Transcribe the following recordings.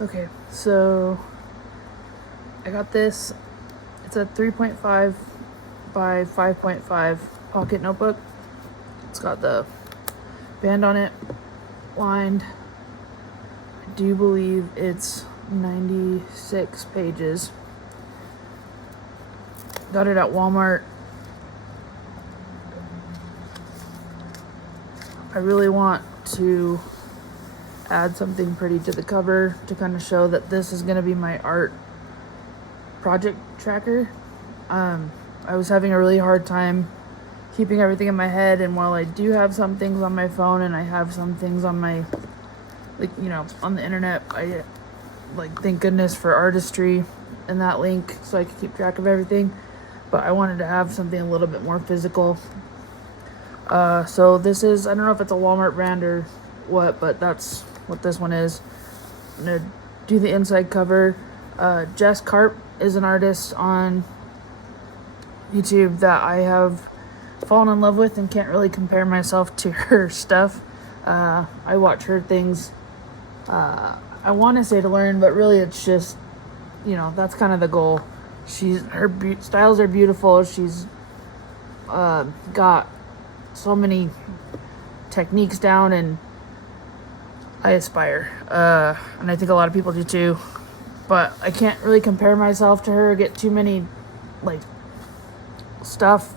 Okay, so I got this. It's a 3.5 by 5.5 pocket notebook. It's got the band on it, lined. I do believe it's 96 pages. Got it at Walmart. I really want to add something pretty to the cover to kind of show that this is going to be my art project tracker. I was having a really hard time keeping everything in my head, and while I do have some things on my phone and I have some things on my, on the internet, I thank goodness for Artistry and that link so I could keep track of everything, but I wanted to have something a little bit more physical. So this is, I don't know if it's a Walmart brand or what, but that's what this one is. I'm gonna do the inside cover. Jess Karp is an artist on YouTube that I have fallen in love with and can't really compare myself to her stuff. I watch her things, I want to say to learn, but really it's just, that's kind of the goal. Her styles are beautiful. She's got so many techniques down, and I aspire. And I think a lot of people do too. But I can't really compare myself to her, get too many stuff,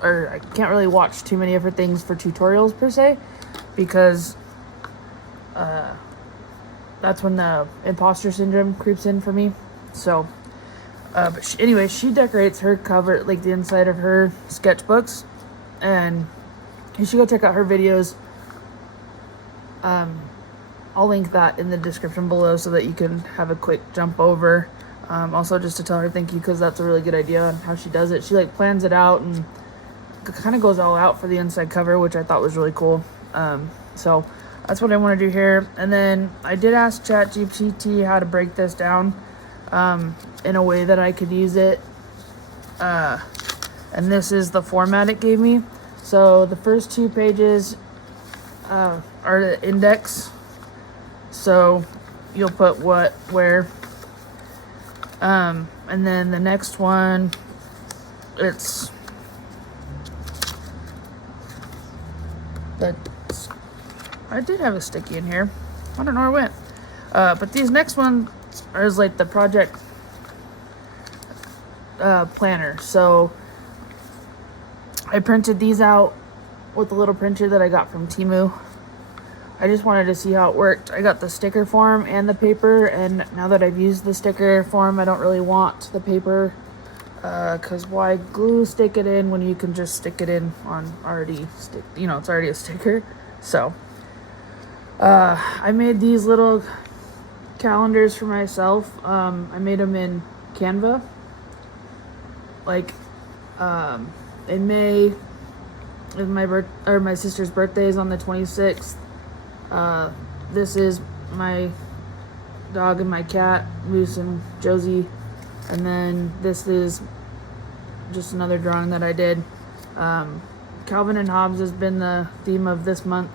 or I can't really watch too many of her things for tutorials per se, because that's when the imposter syndrome creeps in for me. So but she decorates her cover, the inside of her sketchbooks, and you should go check out her videos. I'll link that in the description below so that you can have a quick jump over. Also, just to tell her thank you, because that's a really good idea on how she does it. She plans it out and kind of goes all out for the inside cover, which I thought was really cool. So that's what I want to do here. And then I did ask ChatGPT how to break this down in a way that I could use it. And this is the format it gave me. So the first 2 pages are the index. So you'll put what, where. And then the next one, I did have a sticky in here. I don't know where it went. But these next ones are the project planner. So I printed these out with a little printer that I got from Temu. I just wanted to see how it worked. I got the sticker form and the paper, and now that I've used the sticker form, I don't really want the paper, because why stick it in when you can just stick it in on it's already a sticker. So I made these little calendars for myself. I made them in Canva. In May, my sister's birthday is on the 26th. This is my dog and my cat, Moose and Josie. And then this is just another drawing that I did. Calvin and Hobbes has been the theme of this month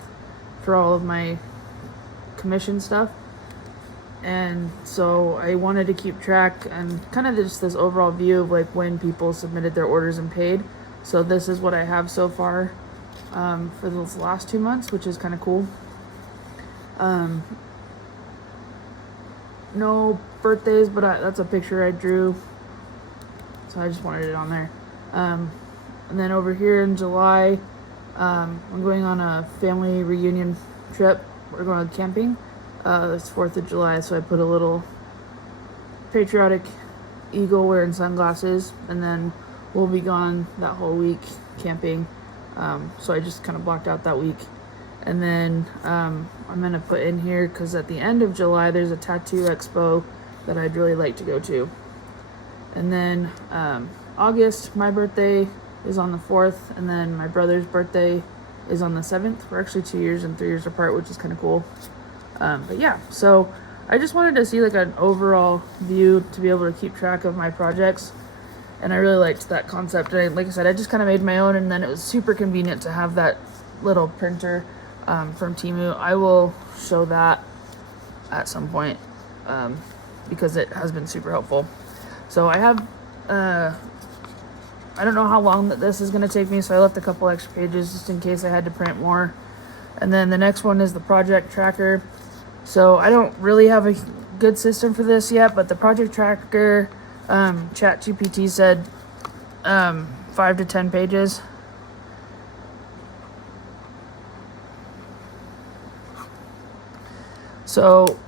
for all of my commission stuff. And so I wanted to keep track and kind of just this overall view of when people submitted their orders and paid. So this is what I have so far for those last 2 months, which is kind of cool. No birthdays, but that's a picture I drew, so I just wanted it on there. And then over here in July, I'm going on a family reunion trip. We're going camping. It's 4th of July, so I put a little patriotic eagle wearing sunglasses, and then we'll be gone that whole week camping. So I just kind of blocked out that week. And then I'm going to put in here, because at the end of July, there's a tattoo expo that I'd really like to go to. And then August, my birthday is on the 4th, and then my brother's birthday is on the 7th. We're actually 2 years and 3 years apart, which is kind of cool. But yeah, so I just wanted to see an overall view to be able to keep track of my projects. And I really liked that concept. And like I said, I just kind of made my own, and then it was super convenient to have that little printer from Temu. I will show that at some point. because it has been super helpful. So I have, I don't know how long that this is going to take me, so I left a couple extra pages just in case I had to print more. And then the next one is the project tracker. So I don't really have a good system for this yet, but the project tracker, ChatGPT said 5 to 10 pages. So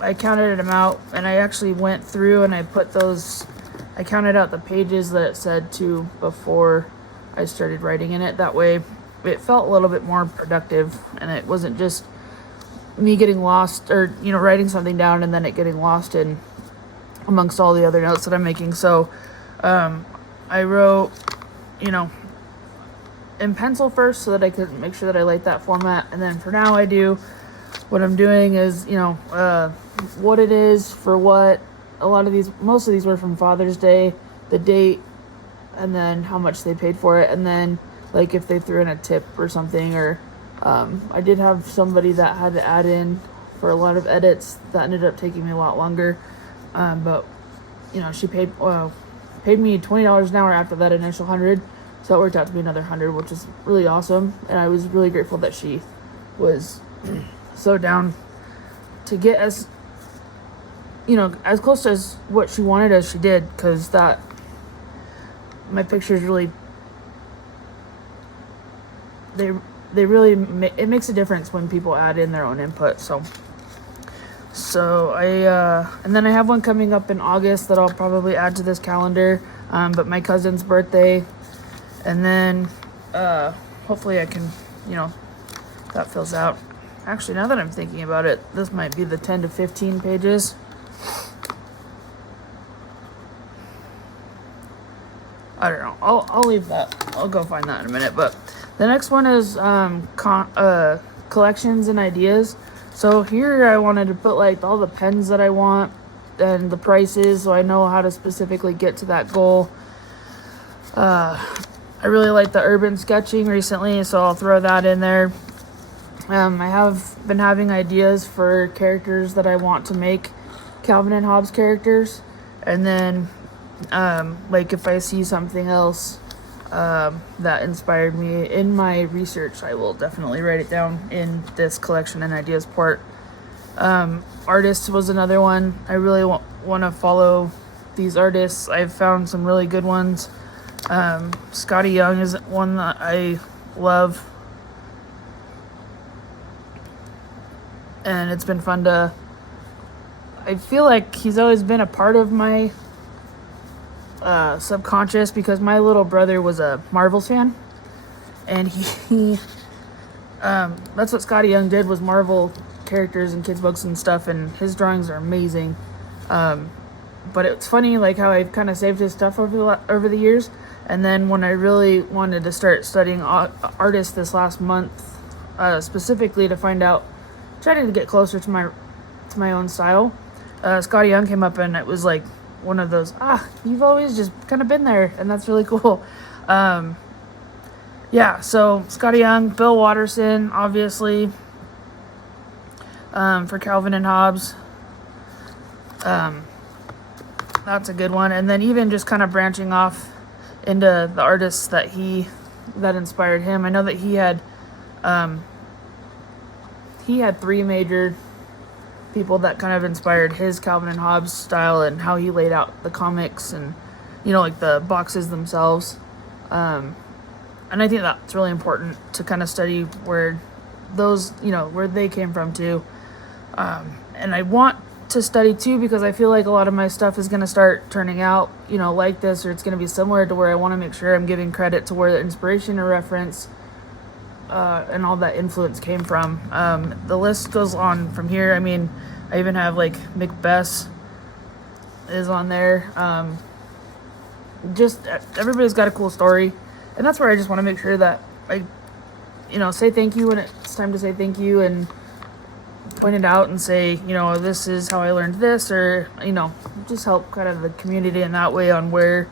I counted them out, and I actually went through and I put those, I counted out the pages that it said to before I started writing in it. That way it felt a little bit more productive, and it wasn't just me getting lost, or writing something down and then it getting lost in amongst all the other notes that I'm making. So I wrote in pencil first so that I could make sure that I like that format, and then for now what I'm doing is what it is for what. Most of these were from Father's Day, the date, and then how much they paid for it, and then like if they threw in a tip or something, or I did have somebody that had to add in for a lot of edits that ended up taking me a lot longer, but she paid me $20 an hour after that initial 100, so that worked out to be another 100, which is really awesome, and I was really grateful that she was so down to get as close as what she wanted as she did, because that my pictures really it makes a difference when people add in their own input. So I and then I have one coming up in August that I'll probably add to this calendar, but my cousin's birthday, and then hopefully I can that fills out. Actually, now that I'm thinking about it, this might be the 10 to 15 pages. I don't know. I'll leave that. I'll go find that in a minute. But the next one is collections and ideas. So here I wanted to put like all the pens that I want and the prices, so I know how to specifically get to that goal. I really like the urban sketching recently, so I'll throw that in there. I have been having ideas for characters that I want to make, Calvin and Hobbes characters, and then like if I see something else that inspired me in my research, I will definitely write it down in this collection and ideas part. Artists was another one. I really want to follow these artists. I've found some really good ones. Scotty Young is one that I love, and it's been fun to, I feel like he's always been a part of my subconscious, because my little brother was a Marvel's fan, and he that's what Scotty Young did, was Marvel characters and kids books and stuff, and his drawings are amazing. But it's funny like how I've kind of saved his stuff over the years, and then when I really wanted to start studying artists this last month, specifically to find out, trying to get closer to my own style, Scotty Young came up, and it was like one of those, you've always just kind of been there, and that's really cool. So Scotty Young, Bill Watterson, obviously, for Calvin and Hobbes. That's a good one. And then even just kind of branching off into the artists that inspired him. I know that he had 3 major people that kind of inspired his Calvin and Hobbes style and how he laid out the comics and, like the boxes themselves. And I think that's really important to kind of study where those, where they came from too. And I want to study too, because I feel like a lot of my stuff is going to start turning out, like this, or it's going to be similar to where I want to make sure I'm giving credit to where the inspiration or reference and all that influence came from. The list goes on from here. I mean, I even have like Macbeth is on there. Just everybody's got a cool story, and that's where I just want to make sure that I, say thank you when it's time to say thank you, and point it out and say, this is how I learned this, or just help kind of the community in that way on where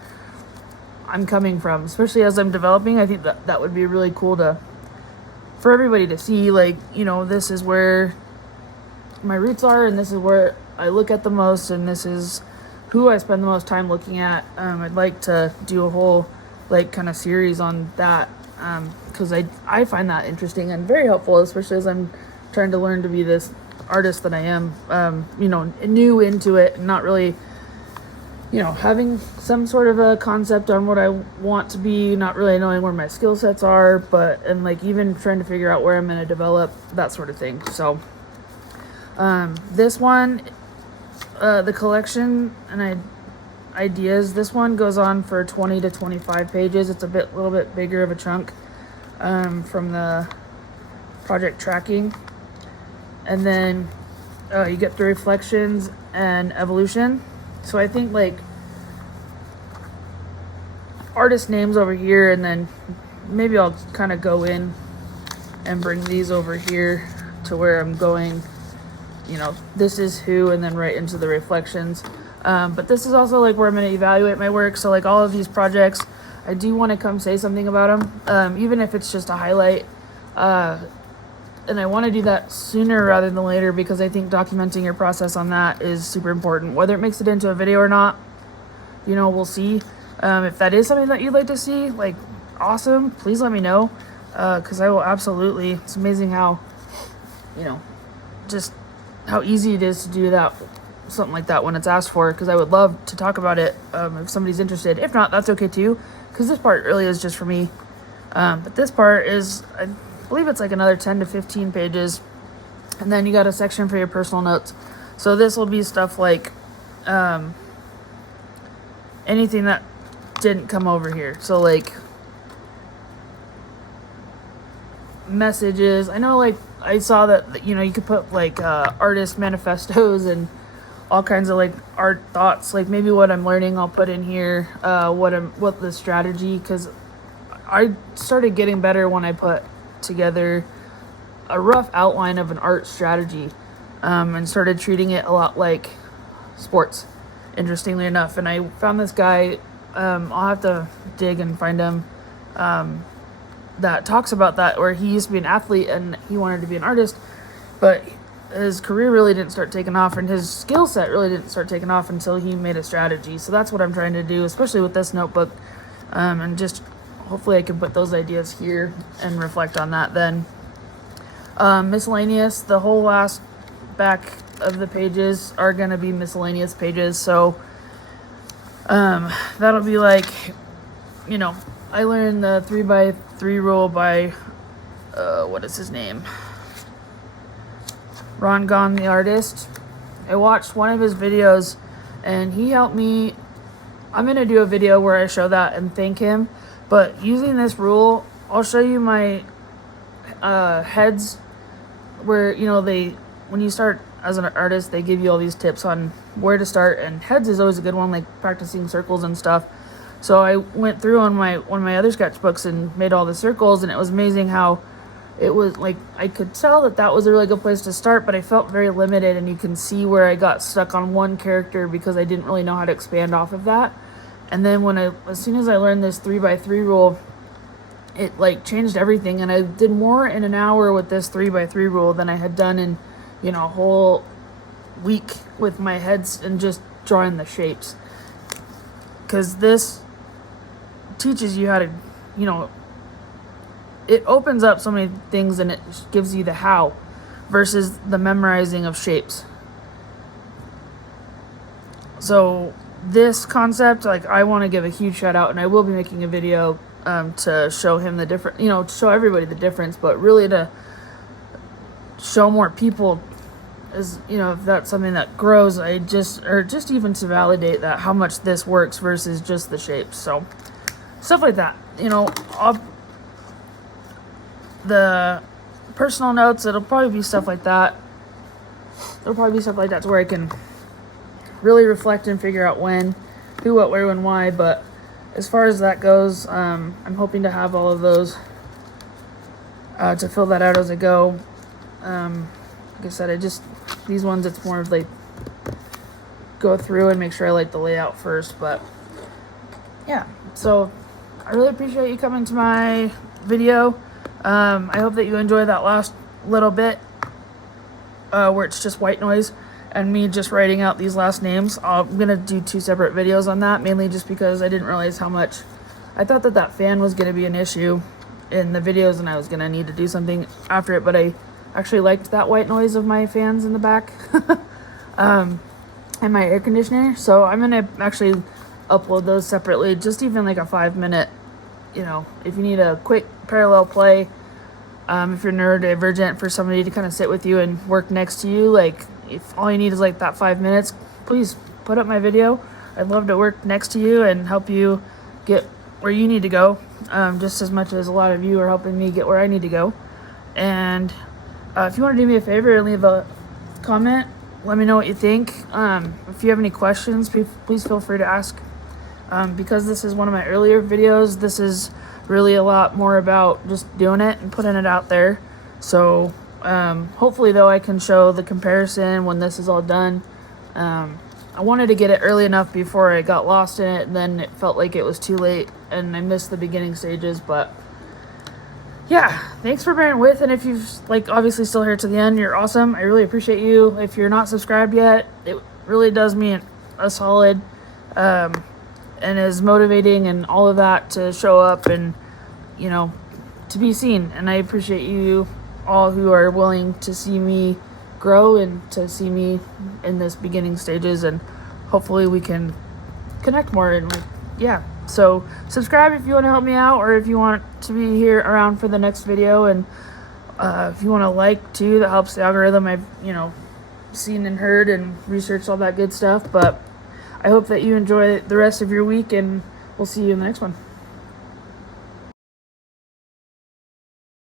I'm coming from, especially as I'm developing. I think that would be really cool for everybody to see, like, this is where my roots are, and this is where I look at the most, and this is who I spend the most time looking at. I'd like to do a whole like kind of series on that, because I find that interesting and very helpful, especially as I'm trying to learn to be this artist that I am, new into it, and not really, having some sort of a concept on what I want to be, not really knowing where my skill sets are, and like even trying to figure out where I'm going to develop, that sort of thing. So this one, the collection and ideas, this one goes on for 20 to 25 pages. It's a little bit bigger of a chunk from the project tracking. And then you get the reflections and evolution. So I think like artist names over here, and then maybe I'll kind of go in and bring these over here to where I'm going, this is who, and then right into the reflections. But this is also like where I'm going to evaluate my work. So like all of these projects, I do want to come say something about them, even if it's just a highlight. And I want to do that sooner rather than later, because I think documenting your process on that is super important. Whether it makes it into a video or not, we'll see. If that is something that you'd like to see, like, awesome, please let me know, because I will absolutely. It's amazing how, just how easy it is to do that, something like that when it's asked for, because I would love to talk about it if somebody's interested. If not, that's okay too, because this part really is just for me. But this part is, I believe it's like another 10 to 15 pages, and then you got a section for your personal notes. So this will be stuff like anything that didn't come over here. So like messages. I know, like, I saw that you could put like artist manifestos and all kinds of like art thoughts. Like maybe what I'm learning I'll put in here, what the strategy, because I started getting better when I put together a rough outline of an art strategy, and started treating it a lot like sports, interestingly enough. And I found this guy, I'll have to dig and find him, that talks about that, where he used to be an athlete and he wanted to be an artist, but his career really didn't start taking off, and his skill set really didn't start taking off until he made a strategy. So that's what I'm trying to do, especially with this notebook, and just hopefully I can put those ideas here and reflect on that then. Miscellaneous, the whole last back of the pages are going to be miscellaneous pages. So that'll be like, I learned the 3x3 rule by, what is his name? Ron Gone, the artist. I watched one of his videos and he helped me. I'm going to do a video where I show that and thank him. But using this rule, I'll show you my heads where, when you start as an artist, they give you all these tips on where to start. And heads is always a good one, like practicing circles and stuff. So I went through on one of my other sketchbooks and made all the circles, and it was amazing how it was like I could tell that was a really good place to start, but I felt very limited, and you can see where I got stuck on one character because I didn't really know how to expand off of that. And then as soon as I learned this 3x3 rule, it like changed everything, and I did more in an hour with this 3x3 rule than I had done in a whole week with my heads and just drawing the shapes, because this teaches you how to, it opens up so many things, and it gives you the how versus the memorizing of shapes. So this concept, like, I want to give a huge shout out, and I will be making a video to show him the different, to show everybody the difference, but really to show more people, is, if that's something that grows, just even to validate that how much this works versus just the shapes. So stuff like that, the personal notes, it'll probably be stuff like that. It'll probably be stuff like that to where I can really reflect and figure out when, who, what, where, when, why. But as far as that goes, I'm hoping to have all of those to fill that out as I go. Like I said, these ones, it's more of like go through and make sure I like the layout first. But yeah, so I really appreciate you coming to my video. I hope that you enjoy that last little bit where it's just white noise and me just writing out these last names. I'm gonna do 2 separate videos on that, mainly just because I didn't realize how much I thought that fan was gonna be an issue in the videos and I was gonna need to do something after it, but I actually liked that white noise of my fans in the back and my air conditioner. So I'm gonna actually upload those separately, just even like a 5-minute, if you need a quick parallel play, if you're neurodivergent, for somebody to kind of sit with you and work next to you. Like, if all you need is like that 5 minutes, please put up my video. I'd love to work next to you and help you get where you need to go, just as much as a lot of you are helping me get where I need to go. And if you want to do me a favor and leave a comment, let me know what you think. If you have any questions, please feel free to ask. Because this is one of my earlier videos, this is really a lot more about just doing it and putting it out there. So hopefully, though, I can show the comparison when this is all done. I wanted to get it early enough before I got lost in it, and then it felt like it was too late and I missed the beginning stages. But yeah, thanks for bearing with, and if you've obviously still here to the end, you're awesome. I really appreciate you. If you're not subscribed yet, it really does me a solid, and is motivating and all of that to show up and to be seen. And I appreciate you all who are willing to see me grow and to see me in this beginning stages, and hopefully we can connect more. And so subscribe if you want to help me out, or if you want to be here around for the next video. And if you want to like too, that helps the algorithm. I've seen and heard and researched all that good stuff. But I hope that you enjoy the rest of your week, and we'll see you in the next one.